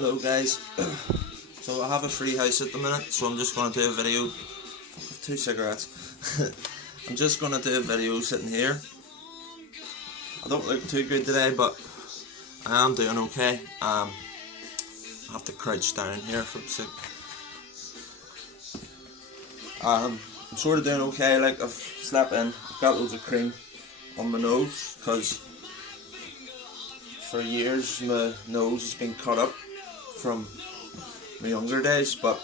Hello guys, so I have a free house at the minute, so I'm just going to do a video with 2 cigarettes. I'm just going to do a video sitting here. I don't look too good today, but I am doing okay. I have to crouch down here for a sec. I'm sort of doing okay. Like, I've slept in, I've got loads of cream on my nose because for years my nose has been cut up from my younger days, but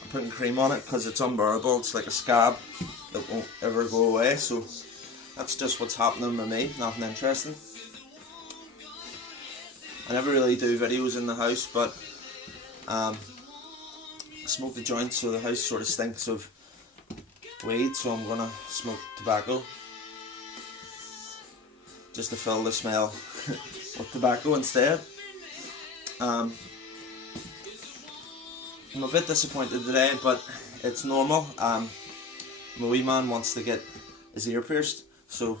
I'm putting cream on it because it's unbearable. It's like a scab that won't ever go away, so that's just what's happening with me, nothing interesting. I never really do videos in the house, but I smoke the joint, so the house sort of stinks of weed, so I'm gonna smoke tobacco just to fill the smell with tobacco instead. I'm a bit disappointed today, but it's normal. My wee man wants to get his ear pierced, so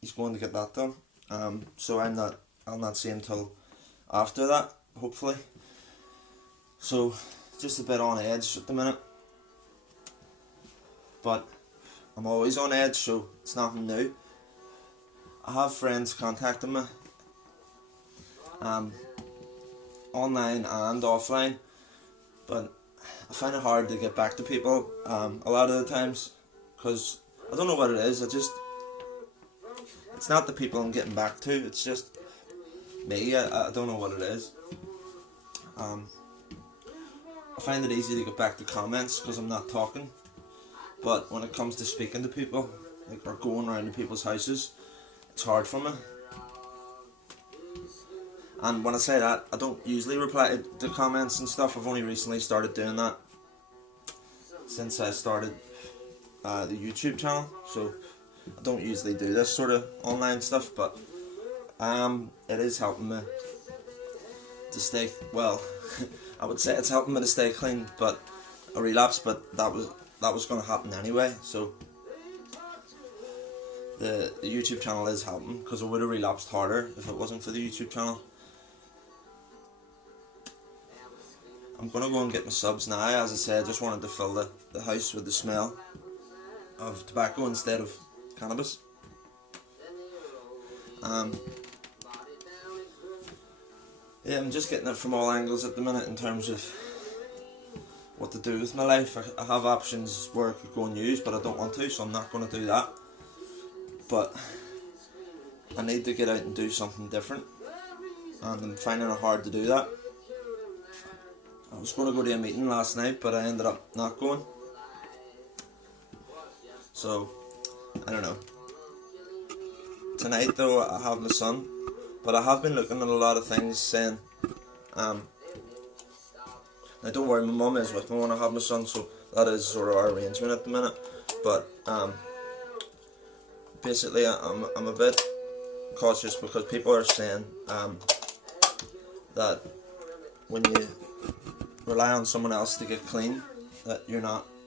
he's going to get that done. So I'll not see him till after that, hopefully. So just a bit on edge at the minute, but I'm always on edge, so it's nothing new. I have friends contacting me, online and offline, but I find it hard to get back to people a lot of the times, because I don't know what it is. It's not the people I'm getting back to, it's just me. I don't know what it is. I find it easy to get back to comments because I'm not talking, but when it comes to speaking to people, like, or going around to people's houses, it's hard for me. And when I say that, I don't usually reply to comments and stuff. I've only recently started doing that since I started the YouTube channel, so I don't usually do this sort of online stuff, but it is helping me to stay, well, I would say it's helping me to stay clean, but a relapse, but that was going to happen anyway, so the YouTube channel is helping, because I would have relapsed harder if it wasn't for the YouTube channel. I'm going to go and get my subs now. As I said, I just wanted to fill the house with the smell of tobacco instead of cannabis. Yeah, I'm just getting it from all angles at the minute in terms of what to do with my life. I have options where I could go and use, but I don't want to, so I'm not going to do that. But I need to get out and do something different, and I'm finding it hard to do that. I was going to go to a meeting last night, but I ended up not going. So, I don't know. Tonight though, I have my son, but I have been looking at a lot of things saying, now don't worry, my mum is with me when I have my son, so that is sort of our arrangement at the minute. But basically I'm a bit cautious because people are saying that when you rely on someone else to get clean, that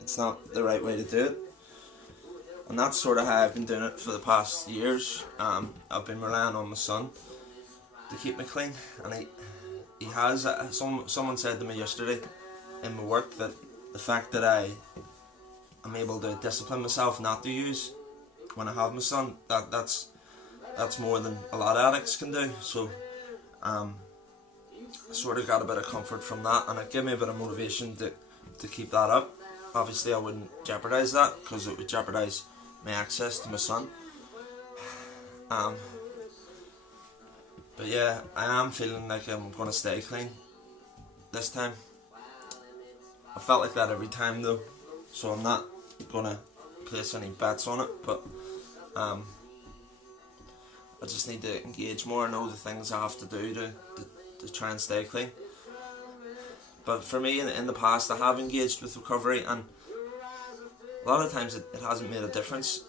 it's not the right way to do it. And that's sort of how I've been doing it for the past years. I've been relying on my son to keep me clean, and he has. Someone said to me yesterday in my work that the fact that I'm able to discipline myself not to use when I have my son, that's more than a lot of addicts can do. So I sort of got a bit of comfort from that, and it gave me a bit of motivation to keep that up. Obviously I wouldn't jeopardise that, because it would jeopardise my access to my son. But yeah, I am feeling like I'm going to stay clean this time. I felt like that every time though, so I'm not going to place any bets on it, but I just need to engage more and know the things I have to do to try and stay clean. But for me, in the past, I have engaged with recovery, and a lot of times it hasn't made a difference,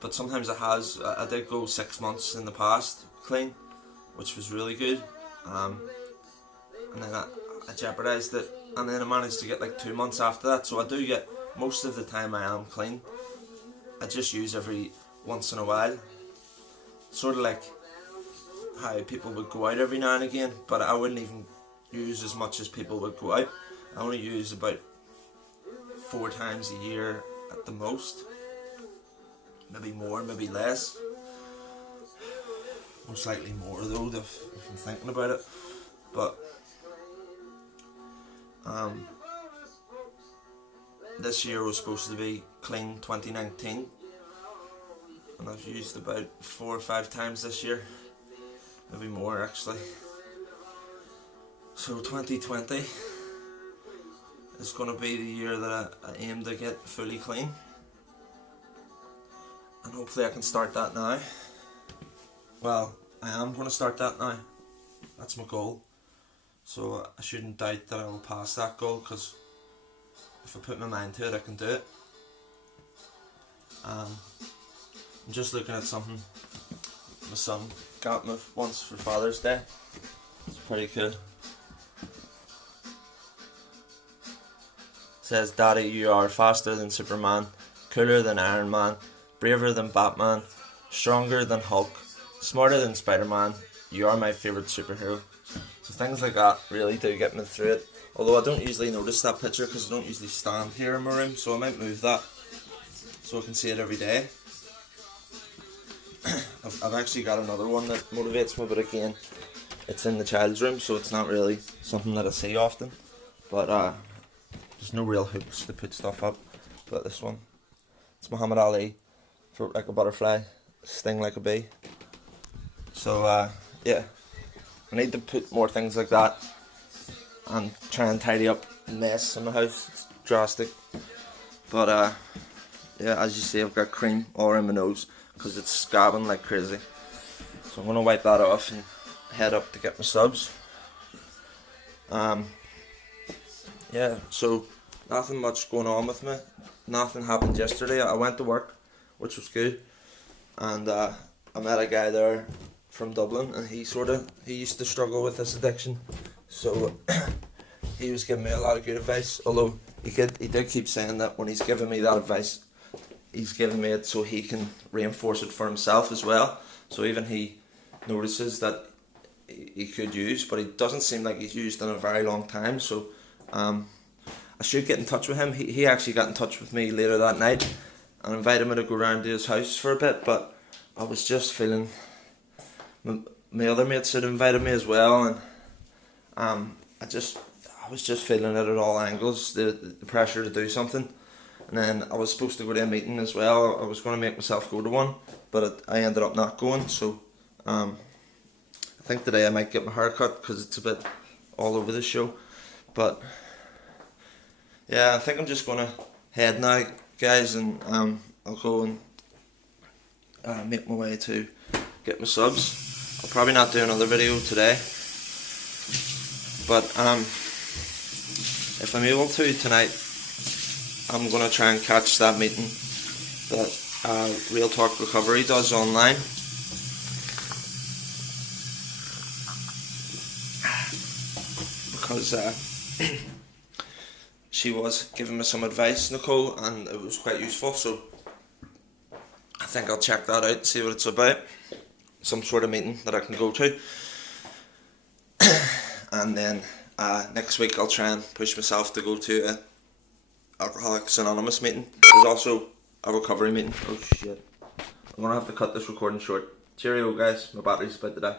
but sometimes it has. I did go 6 months in the past clean, which was really good, and then I jeopardised it, and then I managed to get like 2 months after that, so I do get, most of the time I am clean. I just use every once in a while, sort of like how people would go out every now and again, but I wouldn't even use as much as people would go out. I only use about 4 times a year at the most. Maybe more, maybe less. Most likely more though, if I'm thinking about it. But this year was supposed to be clean 2019, and I've used about 4 or 5 times this year, maybe more actually. So 2020 is going to be the year that I aim to get fully clean, and hopefully I can start that now. Well, I am going to start that now. That's my goal. So I shouldn't doubt that I will pass that goal, because if I put my mind to it, I can do it. I'm just looking at something my son got me once for Father's Day. It's pretty cool. It says, "Daddy, you are faster than Superman, cooler than Iron Man, braver than Batman, stronger than Hulk, smarter than Spider-Man. You are my favourite superhero." So things like that really do get me through it. Although I don't usually notice that picture because I don't usually stand here in my room, so I might move that so I can see it every day. I've actually got another one that motivates me, but again, it's in the child's room, so it's not really something that I see often. But there's no real hooks to put stuff up. But this one, it's Muhammad Ali, float like a butterfly, sting like a bee. So yeah, I need to put more things like that and try and tidy up mess in the house. It's drastic. But yeah, as you see, I've got cream all around my nose because it's scabbing like crazy. So I'm going to wipe that off and head up to get my subs. Yeah, so nothing much going on with me. Nothing happened yesterday. I went to work, which was good, and I met a guy there from Dublin, and he used to struggle with this addiction. So he was giving me a lot of good advice, although he did keep saying that when he's giving me that advice, he's giving me it so he can reinforce it for himself as well. So even he notices that he could use, but he doesn't seem like he's used in a very long time. So I should get in touch with him. He actually got in touch with me later that night and invited me to go round to his house for a bit, but I was just feeling, my other mates had invited me as well, and I was just feeling it at all angles, the pressure to do something. And then I was supposed to go to a meeting as well. I was going to make myself go to one, but I ended up not going. So I think today I might get my hair cut because it's a bit all over the show. But yeah, I think I'm just going to head now, guys, and I'll go and make my way to get my subs. I'll probably not do another video today, but if I'm able to tonight, I'm going to try and catch that meeting that Real Talk Recovery does online. Because she was giving me some advice, Nicole, and it was quite useful, so I think I'll check that out and see what it's about. Some sort of meeting that I can go to. And then next week I'll try and push myself to go to a Alcoholics Anonymous meeting. There's also a recovery meeting. Oh shit. I'm gonna have to cut this recording short. Cheerio guys, my battery's about to die.